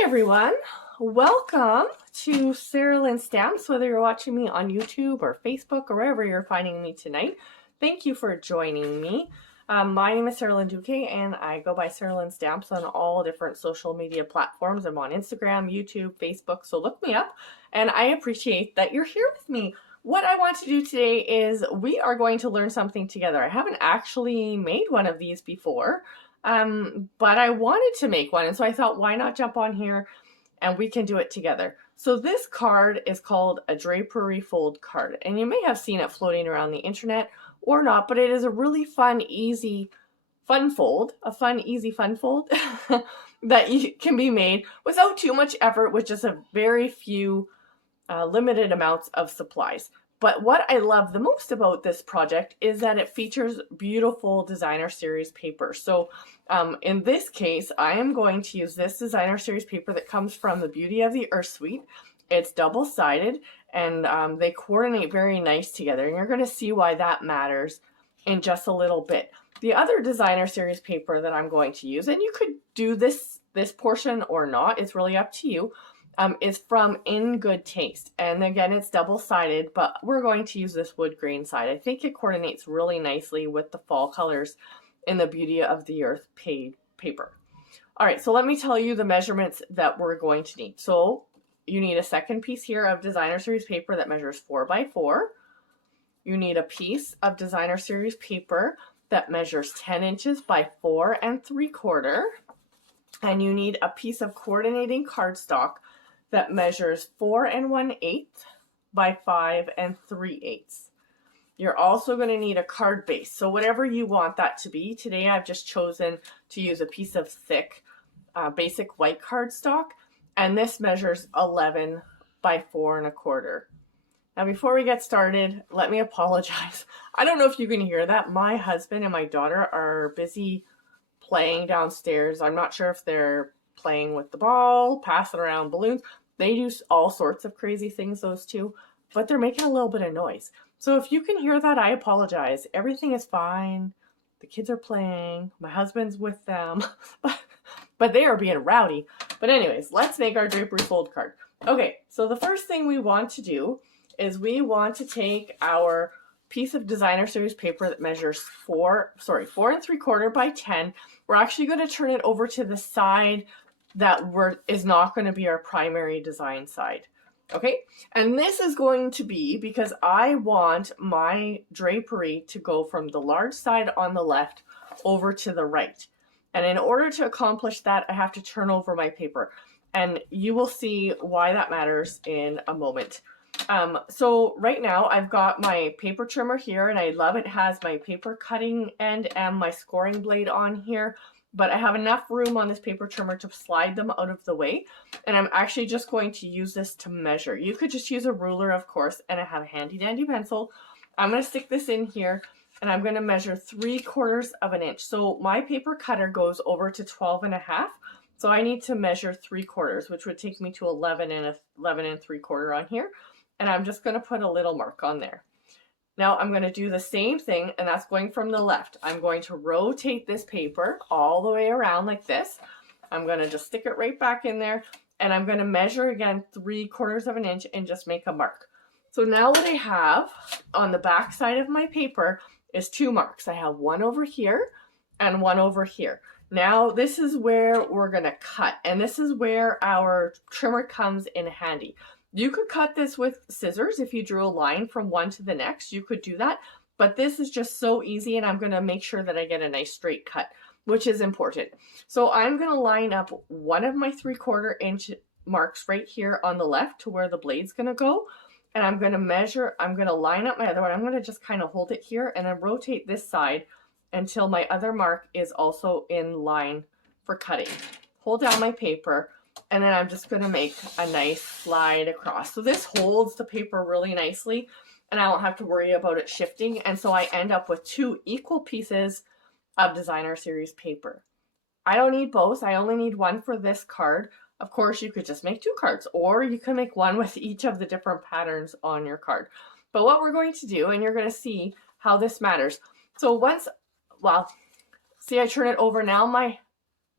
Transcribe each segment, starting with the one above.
Hi everyone, welcome to Sarah Lynn Stamps, whether you're watching me on YouTube or Facebook or wherever you're finding me tonight. Thank you for joining me. My name is Sarah Lynn Duque and I go by Sarah Lynn Stamps on all different social media platforms. I'm on Instagram, YouTube, Facebook, so look me up, and I appreciate that you're here with me. What I want to do today is we are going to learn something together. I haven't actually made one of these before. But I wanted to make one, and so I thought, why not jump on here and we can do it together. So this card is called a Drapery Fold card, and you may have seen it floating around the internet or not, but it is a really fun, easy, fun fold, that can be made without too much effort with just a very few limited amounts of supplies. But what I love the most about this project is that it features beautiful designer series paper. So in this case, I am going to use this designer series paper that comes from the Beauty of the Earth suite. It's double-sided and they coordinate very nice together. And you're going to see why that matters in just a little bit. The other designer series paper that I'm going to use, and you could do this portion or not, it's really up to you, is from In Good Taste. And again, it's double-sided, but we're going to use this wood grain side. I think it coordinates really nicely with the fall colors in the Beauty of the Earth paper. All right, so let me tell you the measurements that we're going to need. So you need a second piece here of designer series paper that measures 4 by 4. You need a piece of designer series paper that measures 10 inches by 4 3/4. And you need a piece of coordinating cardstock that measures 4 1/8 by 5 3/8. You're also going to need a card base. So whatever you want that to be. Today I've just chosen to use a piece of thick basic white cardstock, and this measures 11 by 4 1/4. Now before we get started, let me apologize. I don't know if you can hear that. My husband and my daughter are busy playing downstairs. I'm not sure if they're playing with the ball, passing around balloons. They do all sorts of crazy things, those two, but they're making a little bit of noise. So if you can hear that, I apologize. Everything is fine. The kids are playing. My husband's with them, but they are being rowdy. But anyways, let's make our Drapery Fold card. Okay, so the first thing we want to do is we want to take our piece of designer series paper that measures 4 3/4 by 10. We're actually going to turn it over to the side that is not going to be our primary design side. Okay, and this is going to be because I want my drapery to go from the large side on the left over to the right. And in order to accomplish that, I have to turn over my paper. And you will see why that matters in a moment. So right now I've got my paper trimmer here, and I love it has my paper cutting end and my scoring blade on here, but I have enough room on this paper trimmer to slide them out of the way, and I'm actually just going to use this to measure. You could just use a ruler, of course, and I have a handy dandy pencil. I'm going to stick this in here, and I'm going to measure 3/4 of an inch. So my paper cutter goes over to 12 1/2. So I need to measure 3/4, which would take me to 11 3/4 on here. And I'm just going to put a little mark on there. Now I'm going to do the same thing, and that's going from the left. I'm going to rotate this paper all the way around like this. I'm going to just stick it right back in there, and I'm going to measure again 3/4 of an inch and just make a mark. So now what I have on the back side of my paper is 2 marks. I have one over here and one over here. Now this is where we're going to cut, and this is where our trimmer comes in handy. You could cut this with scissors if you drew a line from one to the next. You could do that, but this is just so easy, and I'm going to make sure that I get a nice straight cut, which is important. So I'm going to line up one of my 3/4 inch marks right here on the left to where the blade's going to go, and I'm going to measure. I'm going to line up my other one. I'm going to just kind of hold it here and then rotate this side until my other mark is also in line for cutting. Hold down my paper, and then I'm just going to make a nice slide across. So this holds the paper really nicely, and I don't have to worry about it shifting. And so I end up with 2 equal pieces of designer series paper. I don't need both. I only need one for this card. Of course, you could just make 2 cards, or you can make one with each of the different patterns on your card. But what we're going to do, and you're going to see how this matters. So see, I turn it over now. My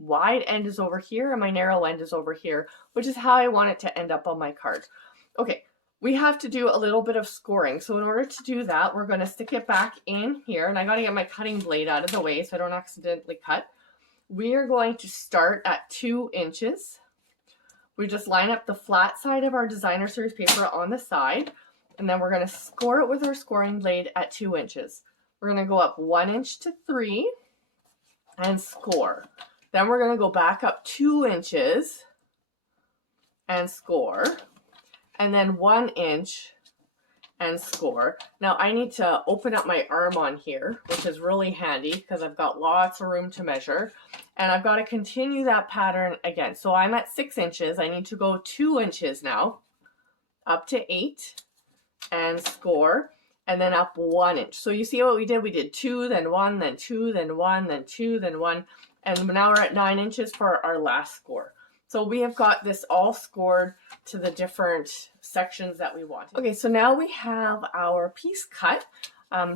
wide end is over here and my narrow end is over here, which is how I want it to end up on my card. Okay, we have to do a little bit of scoring. So in order to do that, we're going to stick it back in here, and I got to get my cutting blade out of the way so I don't accidentally cut. We are going to start at 2 inches. We just line up the flat side of our designer series paper on the side, and then we're going to score it with our scoring blade at 2 inches. We're going to go up 1 inch to 3 and score. Then we're going to go back up 2 inches and score, and then 1 inch and score. Now I need to open up my arm on here, which is really handy because I've got lots of room to measure, and I've got to continue that pattern again. So I'm at 6 inches. I need to go 2 inches now, up to 8 and score, and then up 1 inch. So you see what we did? We did 2, then 1, then 2, then 1, then 2, then 1, and now we're at 9 inches for our last score. So we have got this all scored to the different sections that we want. Okay, so now we have our piece cut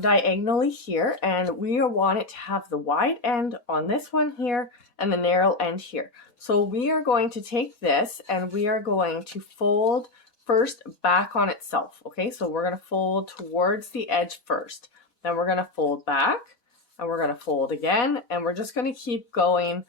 diagonally here, and we want it to have the wide end on this one here and the narrow end here. So we are going to take this and we are going to fold first back on itself. Okay, so we're going to fold towards the edge first. Then we're going to fold back, and we're going to fold again, and we're just going to keep going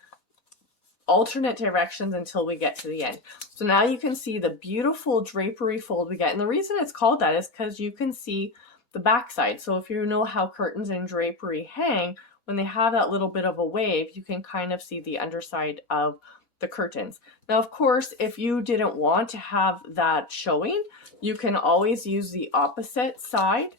alternate directions until we get to the end. So now you can see the beautiful drapery fold we get. And the reason it's called that is because you can see the back side. So if you know how curtains and drapery hang, when they have that little bit of a wave, you can kind of see the underside of the curtains. Now, of course, if you didn't want to have that showing, you can always use the opposite side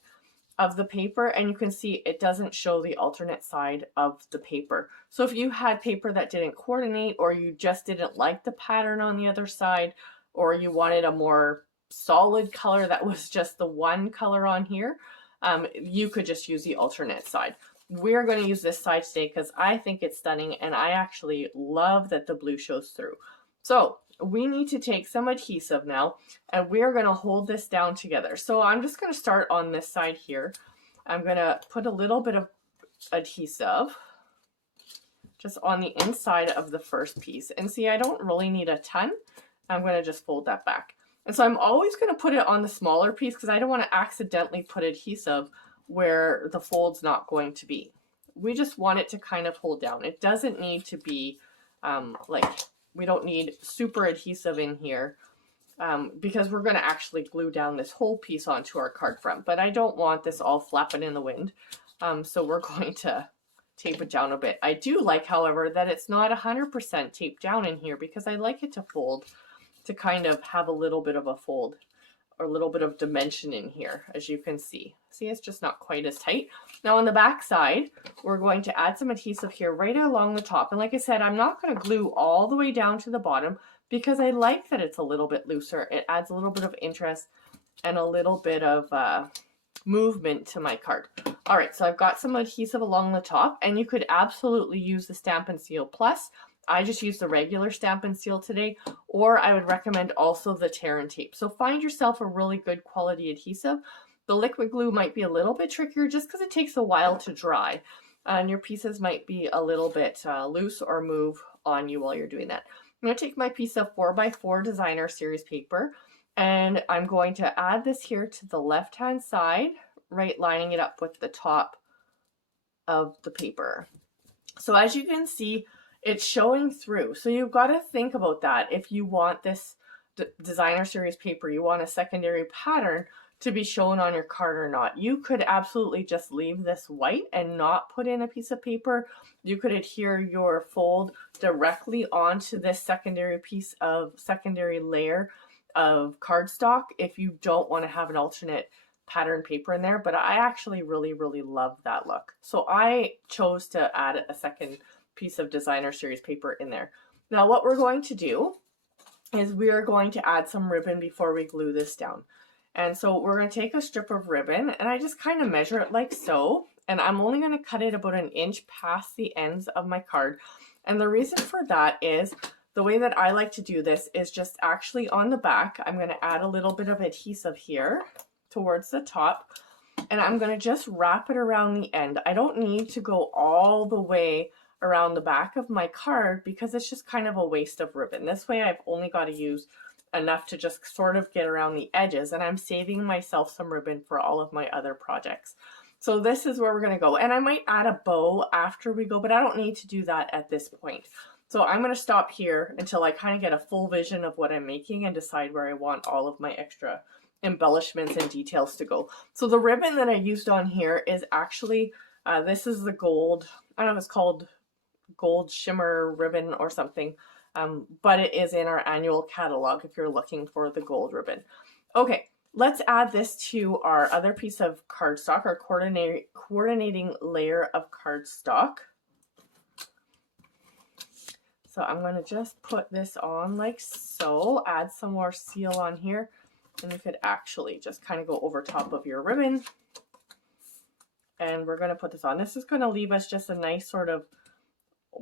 of the paper, and you can see it doesn't show the alternate side of the paper. So if you had paper that didn't coordinate, or you just didn't like the pattern on the other side, or you wanted a more solid color that was just the one color on here, you could just use the alternate side. We're going to use this side today because I think it's stunning, and I actually love that the blue shows through. So we need to take some adhesive now, and we're going to hold this down together. So I'm just going to start on this side here. I'm going to put a little bit of adhesive just on the inside of the first piece. And see, I don't really need a ton. I'm going to just fold that back. And so I'm always going to put it on the smaller piece because I don't want to accidentally put adhesive where the fold's not going to be. We just want it to kind of hold down. It doesn't need to be we don't need super adhesive in here because we're going to actually glue down this whole piece onto our card front. But I don't want this all flapping in the wind. So we're going to tape it down a bit. I do like, however, that it's not 100% taped down in here because I like it to fold, to kind of have a little bit of a fold or a little bit of dimension in here, as you can see. See, it's just not quite as tight. Now on the back side, we're going to add some adhesive here right along the top. And like I said, I'm not going to glue all the way down to the bottom because I like that it's a little bit looser. It adds a little bit of interest and a little bit of movement to my card. All right, so I've got some adhesive along the top, and you could absolutely use the Stampin' Seal Plus. I just used the regular Stampin' Seal today, or I would recommend also the tear and tape. So find yourself a really good quality adhesive. The liquid glue might be a little bit trickier just because it takes a while to dry, and your pieces might be a little bit loose or move on you while you're doing that. I'm going to take my piece of 4x4 designer series paper, and I'm going to add this here to the left-hand side, right, lining it up with the top of the paper. So as you can see, it's showing through. So you've got to think about that. If you want this designer series paper, you want a secondary pattern to be shown on your card or not. You could absolutely just leave this white and not put in a piece of paper. You could adhere your fold directly onto this secondary layer of cardstock if you don't want to have an alternate pattern paper in there. But I actually really, really love that look. So I chose to add a second piece of designer series paper in there. Now what we're going to do is we are going to add some ribbon before we glue this down. And so we're going to take a strip of ribbon, and I just kind of measure it like so, and I'm only going to cut it about 1 inch past the ends of my card. And the reason for that is the way that I like to do this is just actually on the back, I'm going to add a little bit of adhesive here towards the top, and I'm going to just wrap it around the end. I don't need to go all the way around the back of my card because it's just kind of a waste of ribbon. This way I've only got to use enough to just sort of get around the edges, and I'm saving myself some ribbon for all of my other projects. So this is where we're going to go, and I might add a bow after we go, but I don't need to do that at this point. So I'm going to stop here until I kind of get a full vision of what I'm making and decide where I want all of my extra embellishments and details to go. So the ribbon that I used on here is actually, this is the gold, I don't know if it's called gold shimmer ribbon or something, but it is in our annual catalog if you're looking for the gold ribbon. Okay, let's add this to our other piece of cardstock, our coordinating layer of cardstock. So I'm going to just put this on like so, add some more seal on here, and you could actually just kind of go over top of your ribbon. And we're going to put this on. This is going to leave us just a nice sort of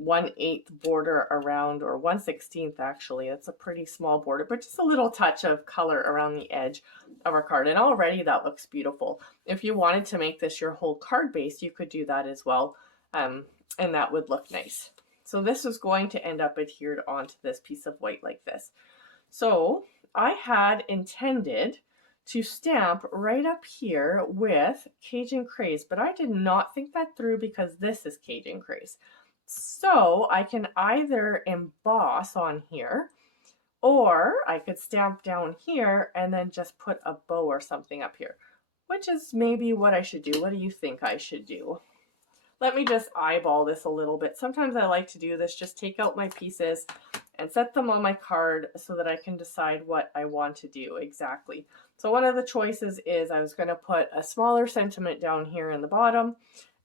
1/8 border around, or 1/16 actually. It's a pretty small border, but just a little touch of color around the edge of our card. And already that looks beautiful. If you wanted to make this your whole card base, you could do that as well. And that would look nice. So this is going to end up adhered onto this piece of white like this. So I had intended to stamp right up here with Cajun Craze, but I did not think that through because this is Cajun Craze. So I can either emboss on here, or I could stamp down here and then just put a bow or something up here, which is maybe what I should do. What do you think I should do? Let me just eyeball this a little bit. Sometimes I like to do this, just take out my pieces and set them on my card so that I can decide what I want to do exactly. So one of the choices is I was going to put a smaller sentiment down here in the bottom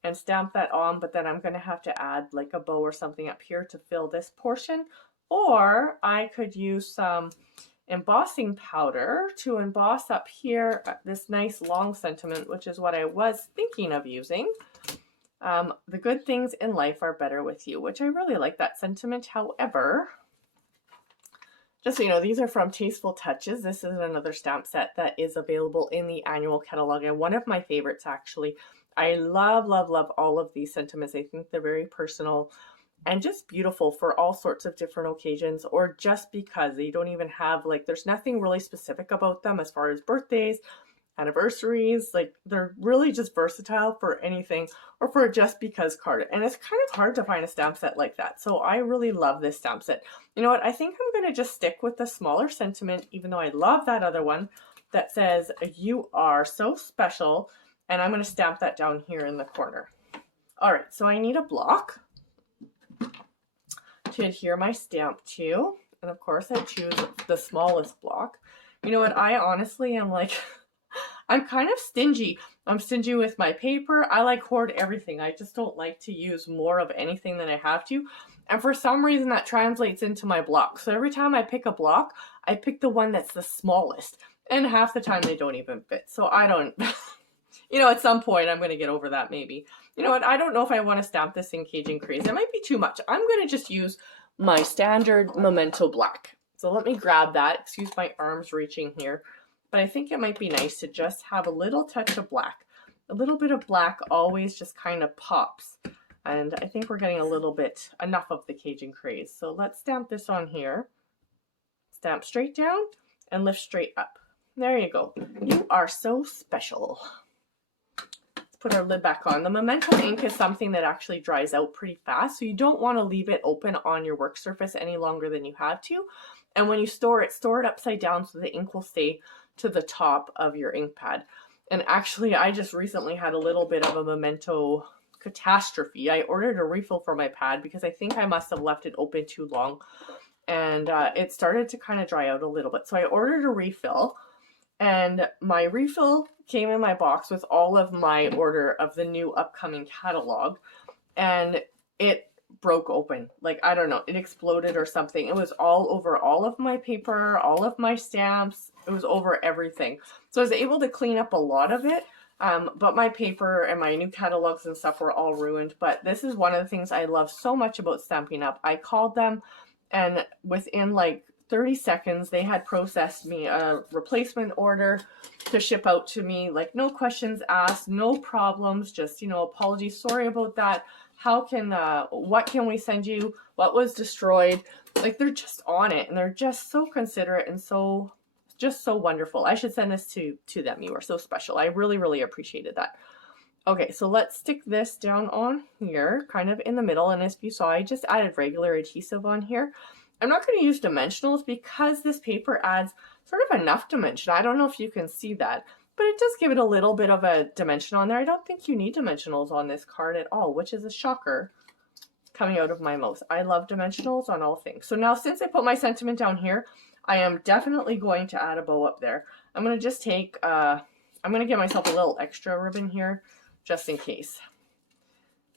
and stamp that on, but then I'm going to have to add like a bow or something up here to fill this portion. Or I could use some embossing powder to emboss up here this nice long sentiment, which is what I was thinking of using. The good things in life are better with you, which I really like that sentiment. However, just so you know, these are from Tasteful Touches. This is another stamp set that is available in the annual catalog, and one of my favorites actually. I love, love, love all of these sentiments. I think they're very personal and just beautiful for all sorts of different occasions, or just because they don't even have, like, there's nothing really specific about them as far as birthdays, anniversaries. Like, they're really just versatile for anything, or for a just because card. And it's kind of hard to find a stamp set like that. So I really love this stamp set. You know what? I think I'm going to just stick with the smaller sentiment, even though I love that other one that says, "You are so special." And I'm going to stamp that down here in the corner. All right, so I need a block to adhere my stamp to. And of course I choose the smallest block. You know what? I honestly am like, I'm kind of stingy. I'm stingy with my paper. I like hoard everything. I just don't like to use more of anything than I have to. And for some reason that translates into my block. So every time I pick a block, I pick the one that's the smallest. And half the time they don't even fit. So I don't... You know, at some point I'm going to get over that maybe. You know what? I don't know if I want to stamp this in Cajun Craze. It might be too much. I'm going to just use my standard Memento Black. So let me grab that. Excuse my arms reaching here. But I think it might be nice to just have a little touch of black. A little bit of black always just kind of pops. And I think we're getting a little bit enough of the Cajun Craze. So let's stamp this on here. Stamp straight down and lift straight up. There you go. You are so special. Put our lid back on. The Memento ink is something that actually dries out pretty fast, so you don't want to leave it open on your work surface any longer than you have to. And when you store it upside down so the ink will stay to the top of your ink pad. And actually, I just recently had a little bit of a Memento catastrophe. I ordered a refill for my pad because I think I must have left it open too long, and it started to kind of dry out a little bit. So I ordered a refill, and my refill came in my box with all of my order of the new upcoming catalog, and it broke open. Like, I don't know, it exploded or something. It was all over all of my paper, all of my stamps. It was over everything. So I was able to clean up a lot of it, but my paper and my new catalogs and stuff were all ruined. But this is one of the things I love so much about Stampin' Up. I called them, and within like 30 seconds, they had processed me a replacement order to ship out to me. Like, no questions asked, no problems, just, you know, apologies, sorry about that. what can we send you? What was destroyed? Like, they're just on it, and they're just so considerate and just so wonderful. I should send this to them. You are so special. I really, really appreciated that. Okay, so let's stick this down on here, kind of in the middle. And as you saw, I just added regular adhesive on here. I'm not going to use dimensionals because this paper adds sort of enough dimension. I don't know if you can see that, but it does give it a little bit of a dimension on there. I don't think you need dimensionals on this card at all, which is a shocker coming out of my mouth. I love dimensionals on all things. So now, since I put my sentiment down here, I am definitely going to add a bow up there. I'm going to just take, I'm going to give myself a little extra ribbon here just in case.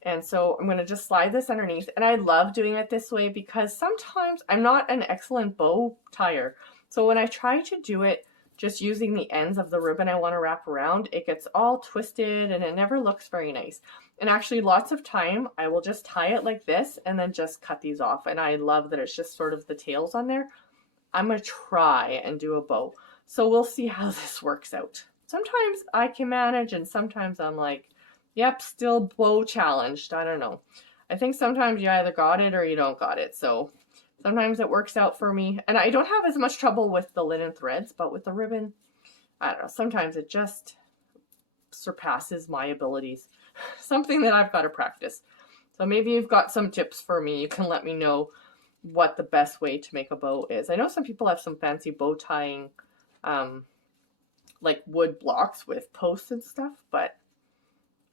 And so I'm going to just slide this underneath. And I love doing it this way because sometimes I'm not an excellent bow tyer. So when I try to do it just using the ends of the ribbon I want to wrap around, it gets all twisted and it never looks very nice. And actually, lots of time I will just tie it like this and then just cut these off. And I love that it's just sort of the tails on there. I'm going to try and do a bow. So we'll see how this works out. Sometimes I can manage and sometimes I'm like, yep, still bow challenged. I don't know. I think sometimes you either got it or you don't got it. So sometimes it works out for me. And I don't have as much trouble with the linen threads, but with the ribbon, I don't know. Sometimes it just surpasses my abilities. Something that I've got to practice. So maybe you've got some tips for me. You can let me know what the best way to make a bow is. I know some people have some fancy bow tying, like wood blocks with posts and stuff, but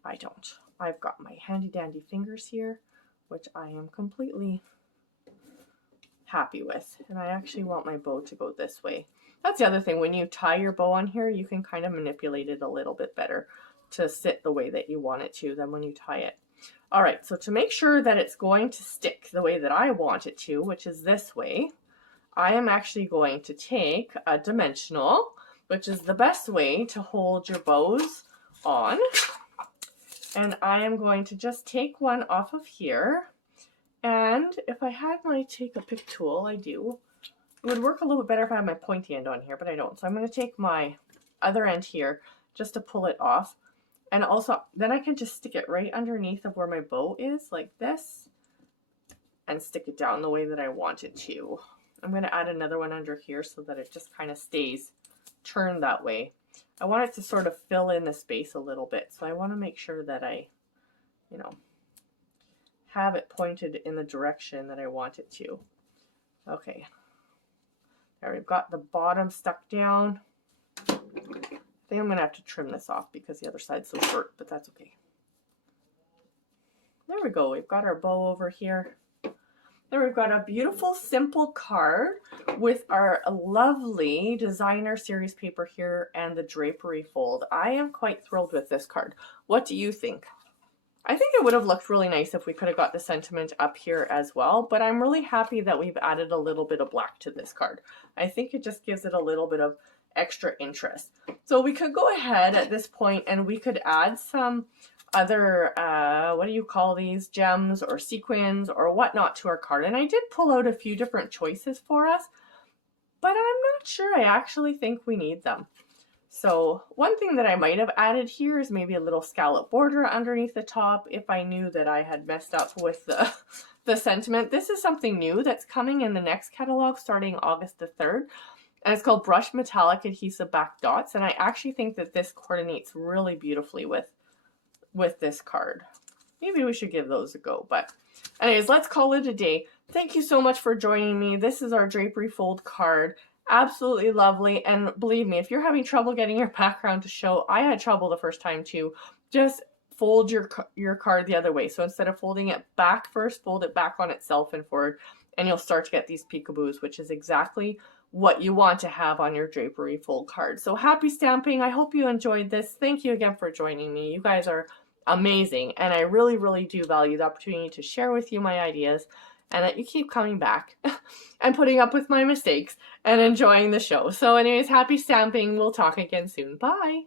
I don't. I've got my handy dandy fingers here, which I am completely happy with. And I actually want my bow to go this way. That's the other thing. When you tie your bow on here, you can kind of manipulate it a little bit better to sit the way that you want it to than when you tie it. All right, so to make sure that it's going to stick the way that I want it to, which is this way, I am actually going to take a dimensional, which is the best way to hold your bows on. And I am going to just take one off of here. And if I had my take a pick tool, I do. It would work a little bit better if I had my pointy end on here, but I don't. So I'm going to take my other end here just to pull it off. And also, then I can just stick it right underneath of where my bow is, like this, and stick it down the way that I want it to. I'm going to add another one under here so that it just kind of stays turned that way. I want it to sort of fill in the space a little bit, so I want to make sure that I, you know, have it pointed in the direction that I want it to. Okay, there, we've got the bottom stuck down. I think I'm going to have to trim this off because the other side's so short, but that's okay. There we go. We've got our bow over here. There we've got a beautiful, simple card with our lovely designer series paper here and the Drapery Fold. I am quite thrilled with this card. What do you think? I think it would have looked really nice if we could have got the sentiment up here as well, but I'm really happy that we've added a little bit of black to this card. I think it just gives it a little bit of extra interest. So we could go ahead at this point and we could add some other, what do you call these, gems or sequins or whatnot to our card. And I did pull out a few different choices for us, but I'm not sure I actually think we need them. So one thing that I might have added here is maybe a little scallop border underneath the top if I knew that I had messed up with the sentiment. This is something new that's coming in the next catalog starting August the 3rd. And it's called Brushed Metallic Adhesive Back Dots. And I actually think that this coordinates really beautifully with this card. Maybe we should give those a go. But anyways, let's call it a day. Thank you so much for joining me. This is our Drapery Fold card. Absolutely lovely. And believe me, if you're having trouble getting your background to show, I had trouble the first time too. Just fold your card the other way. So instead of folding it back first, fold it back on itself and forward, and you'll start to get these peekaboos, which is exactly what you want to have on your Drapery Fold card. So happy stamping. I hope you enjoyed this. Thank you again for joining me. You guys are amazing, and I really, really do value the opportunity to share with you my ideas, and that you keep coming back and putting up with my mistakes and enjoying the show. So anyways, happy stamping. We'll talk again soon. Bye.